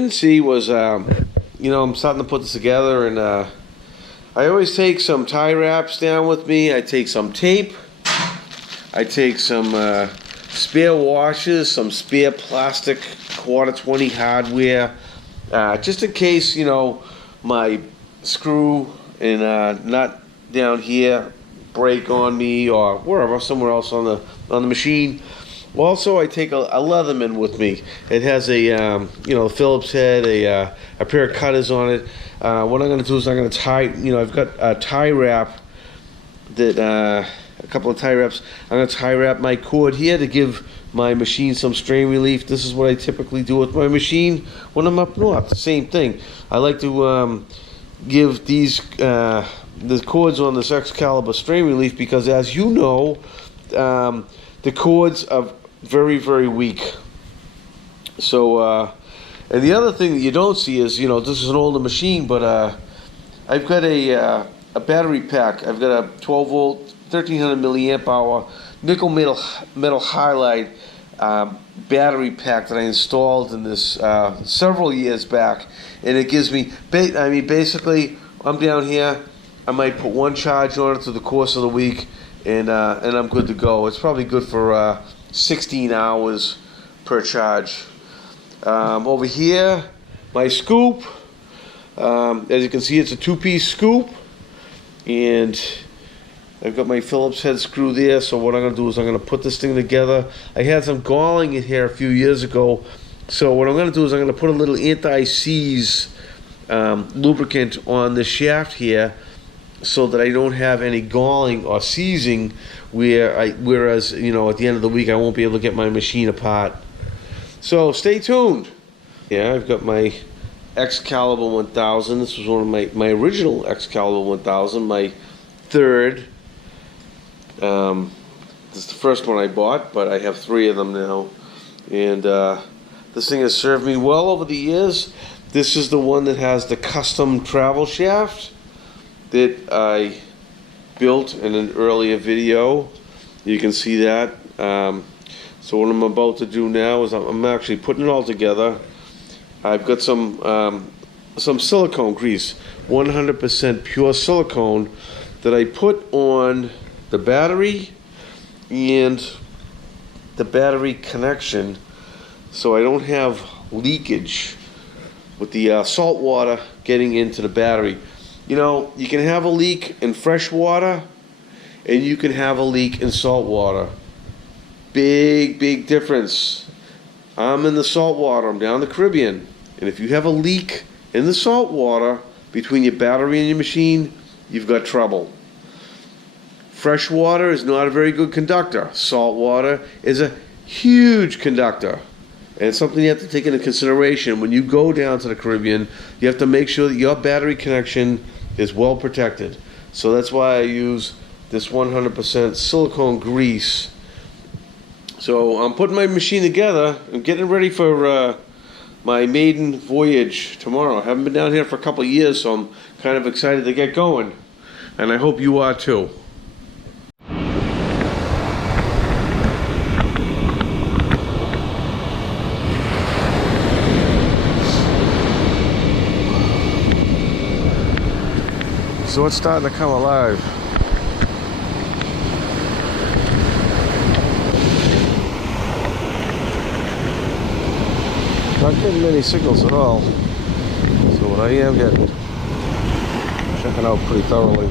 didn't see was, you know, I'm starting to put this together, and I always take some tie wraps down with me. I take some tape. I take some spare washers, some spare plastic quarter 20 hardware, just in case, you know, my screw and nut down here break on me or wherever, somewhere else on the machine. Also, I take a Leatherman with me. It has a you know, Phillips head, a pair of cutters on it. What I'm going to do is I'm going to tie, you know, I've got a tie wrap that a couple of tie wraps. I'm going to tie wrap my cord here to give my machine some strain relief. This is what I typically do with my machine when I'm up north. Same thing. I like to give these the cords on this Excalibur strain relief because, as you know, the cords are very, very weak. So, and the other thing that you don't see is, you know, this is an older machine, but I've got a battery pack. I've got a 12 volt, 1300 milliamp hour nickel metal halide battery pack that I installed in this several years back, and it gives me, I mean, basically, I'm down here. I might put one charge on it through the course of the week, and I'm good to go. It's probably good for 16 hours per charge. Over here, my scoop. As you can see, it's a two-piece scoop, and I've got my Phillips head screw there. So what I'm going to do is I'm going to put this thing together. I had some galling in here a few years ago, so what I'm going to do is I'm going to put a little anti-seize lubricant on the shaft here, so that I don't have any galling or seizing, whereas, you know, at the end of the week I won't be able to get my machine apart. So stay tuned. Yeah, I've got my Excalibur 1000. This was one of my original Excalibur 1000, my third. This is the first one I bought, but I have 3 of them now. And this thing has served me well over the years. This is the one that has the custom travel shaft that I built in an earlier video. You can see that. So what I'm about to do now is I'm actually putting it all together. I've got some silicone grease, 100% pure silicone, that I put on the battery and the battery connection, so I don't have leakage with the salt water getting into the battery. You know, you can have a leak in fresh water and you can have a leak in salt water. Big difference. I'm in the salt water, I'm down in the Caribbean, and if you have a leak in the salt water between your battery and your machine, you've got trouble. Fresh water is not a very good conductor. Salt water is a huge conductor. And it's something you have to take into consideration when you go down to the Caribbean. You have to make sure that your battery connection is well protected. So that's why I use this 100% silicone grease. So I'm putting my machine together. I'm getting ready for my maiden voyage tomorrow. I haven't been down here for a couple of years, so I'm kind of excited to get going. And I hope you are too. So it's starting to come alive. Not getting many signals at all. So what I am getting, checking out pretty thoroughly.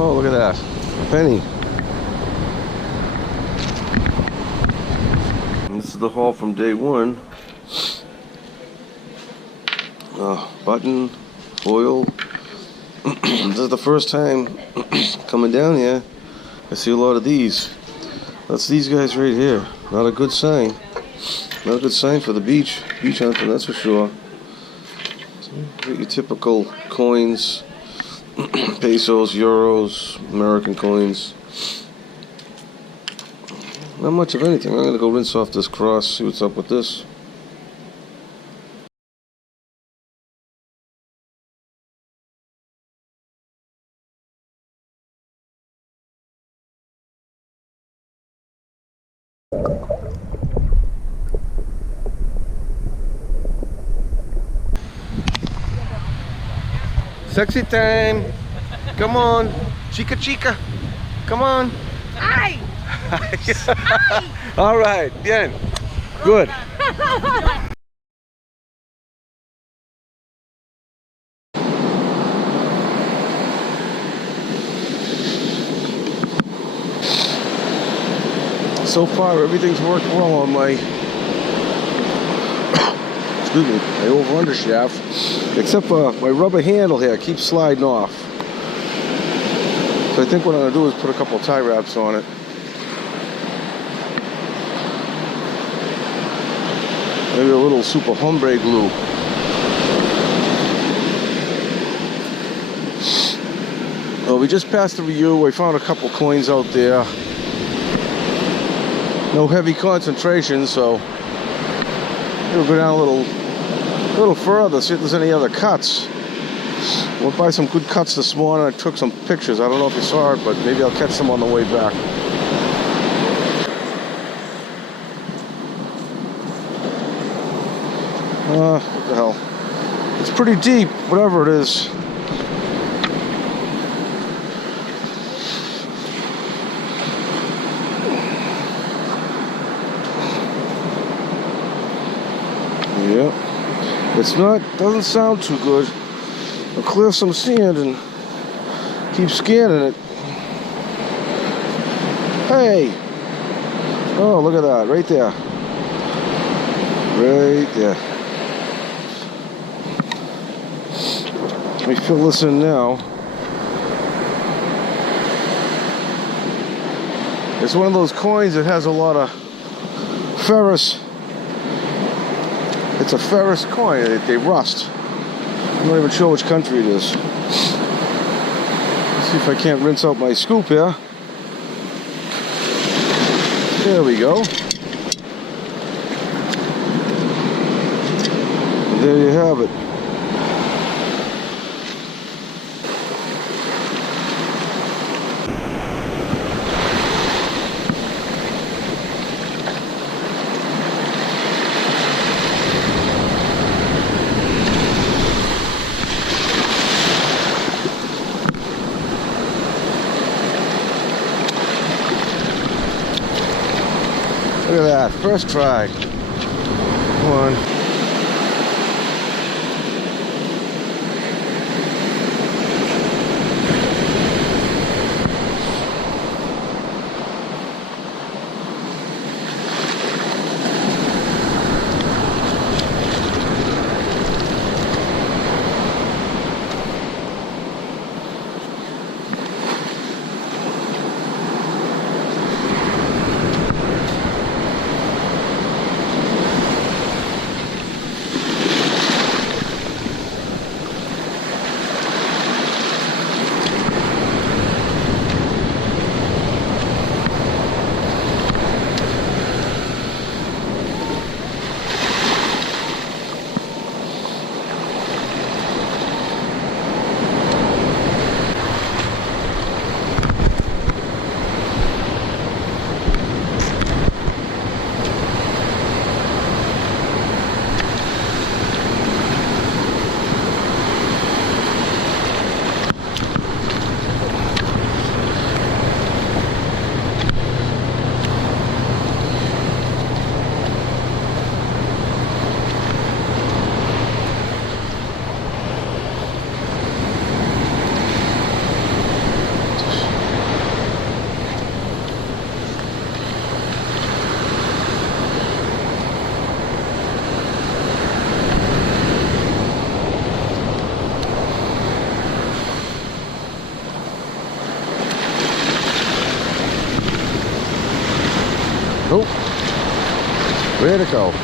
Oh, look at that. Penny. And this is the haul from day one. Button, foil. This is the first time coming down here. I see a lot of these. That's these guys right here. Not a good sign. Not a good sign for the beach hunting, that's for sure. Get your typical coins, pesos, euros, American coins. Not much of anything. I'm gonna go rinse off this cross, see what's up with this. Sexy time. Come on. Chica chica. Come on. Hi. All right. Bien. Good. So far, everything's worked well on my excuse me, my over-under shaft, except for my rubber handle here keeps sliding off. So I think what I'm going to do is put a couple tie wraps on it. Maybe a little super hombre glue. Well, we just passed the review. I found a couple coins out there. No heavy concentration, so we'll go down a little further, see if there's any other cuts. Went by some good cuts this morning. I took some pictures. I don't know if you saw it, but maybe I'll catch them on the way back. What the hell? It's pretty deep, whatever it is. Yep. It's not, doesn't sound too good. I'll clear some sand and keep scanning it. Hey! Oh, look at that, right there. Right there. Let me fill this in now. It's one of those coins that has a lot of ferrous. It's a ferrous coin. They rust. I'm not even sure which country it is. Let's see if I can't rinse out my scoop here. There we go. And there you have it. Look at that, first try. Come on. Way to go.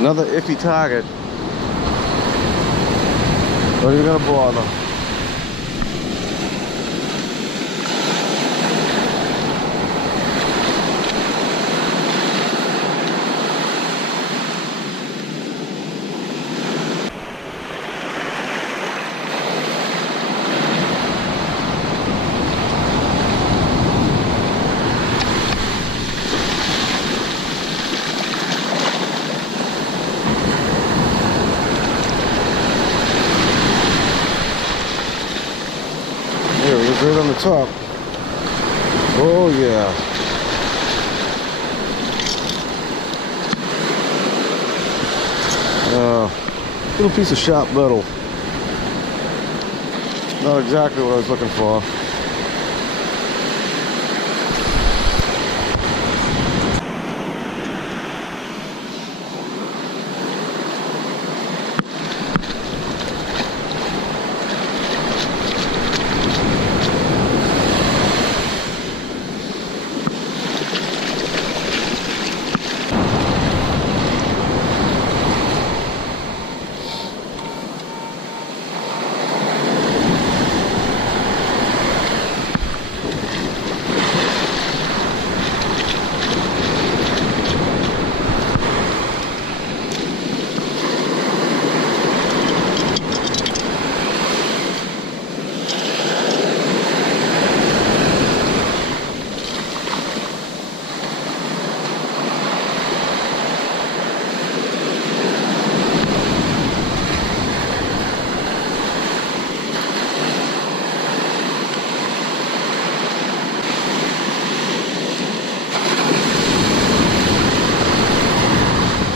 Another iffy target. Not even gonna bother. Right on the top. Oh yeah. Little piece of sharp metal. Not exactly what I was looking for.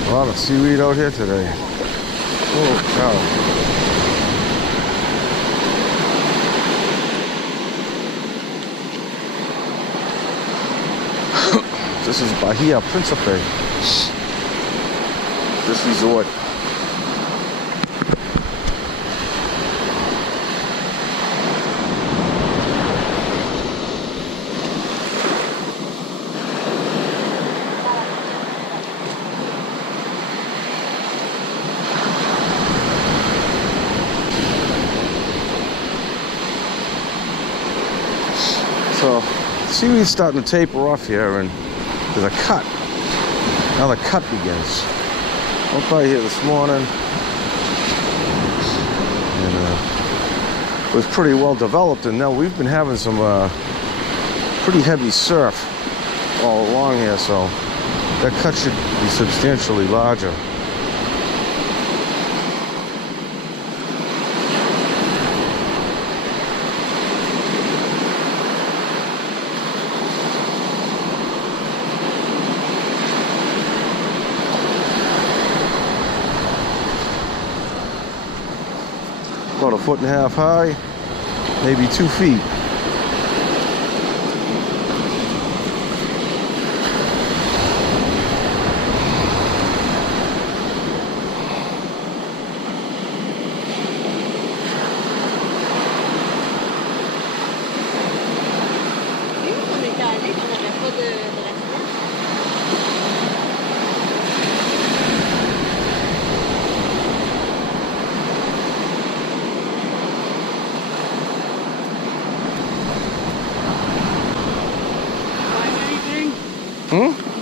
A lot of seaweed out here today. Oh cow. This is Bahia Principe. This resort. seaweed's starting to taper off here, and there's a cut. Now the cut begins. I was by here this morning, and it was pretty well developed, and now we've been having some pretty heavy surf all along here, so that cut should be substantially larger. About 1.5 feet high, maybe 2 feet.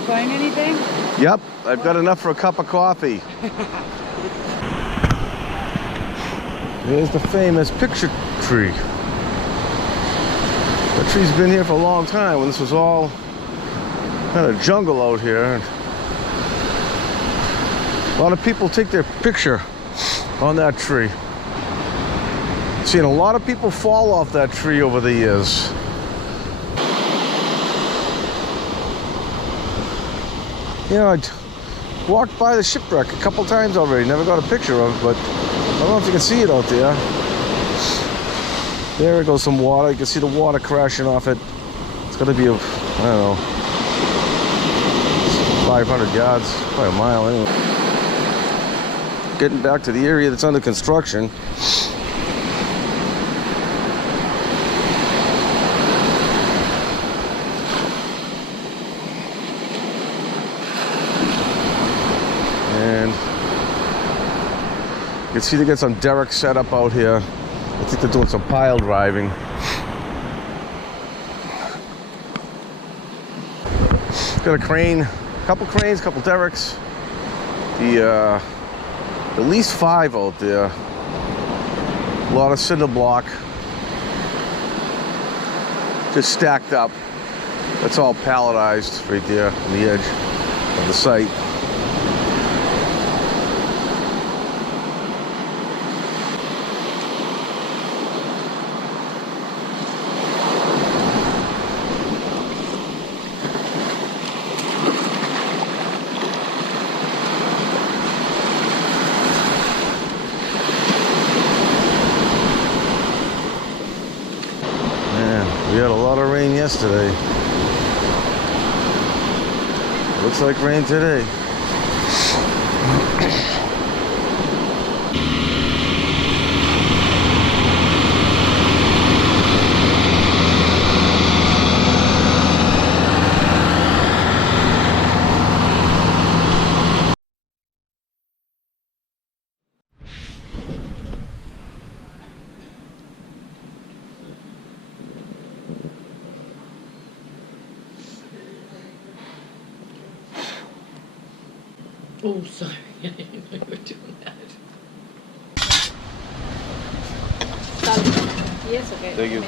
Find anything? Yep, I've got enough for a cup of coffee. Here's the famous picture tree. That tree's been here for a long time, when this was all kind of jungle out here. A lot of people take their picture on that tree. Seen a lot of people fall off that tree over the years. You know, I walked by the shipwreck a couple times already. Never got a picture of it, but I don't know if you can see it out there. There goes some water. You can see the water crashing off it. It's going to be, I don't know, 500 yards, probably a mile anyway. Getting back to the area that's under construction. And you can see they got some derricks set up out here. I think they're doing some pile driving. Got a crane, a couple cranes, a couple derricks. At least 5 out there. A lot of cinder block. Just stacked up. That's all palletized right there on the edge of the site. We had a lot of rain yesterday. Looks like rain today. Oh, sorry. I didn't know you were doing that. Yes, okay. Thank you.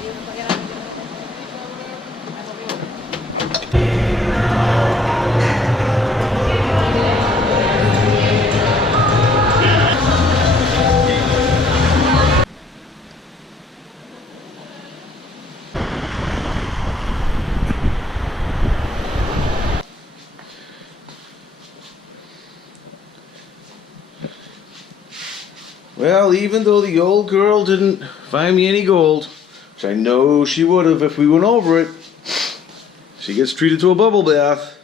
Well, even though the old girl didn't find me any gold, which I know she would have if we went over it, she gets treated to a bubble bath.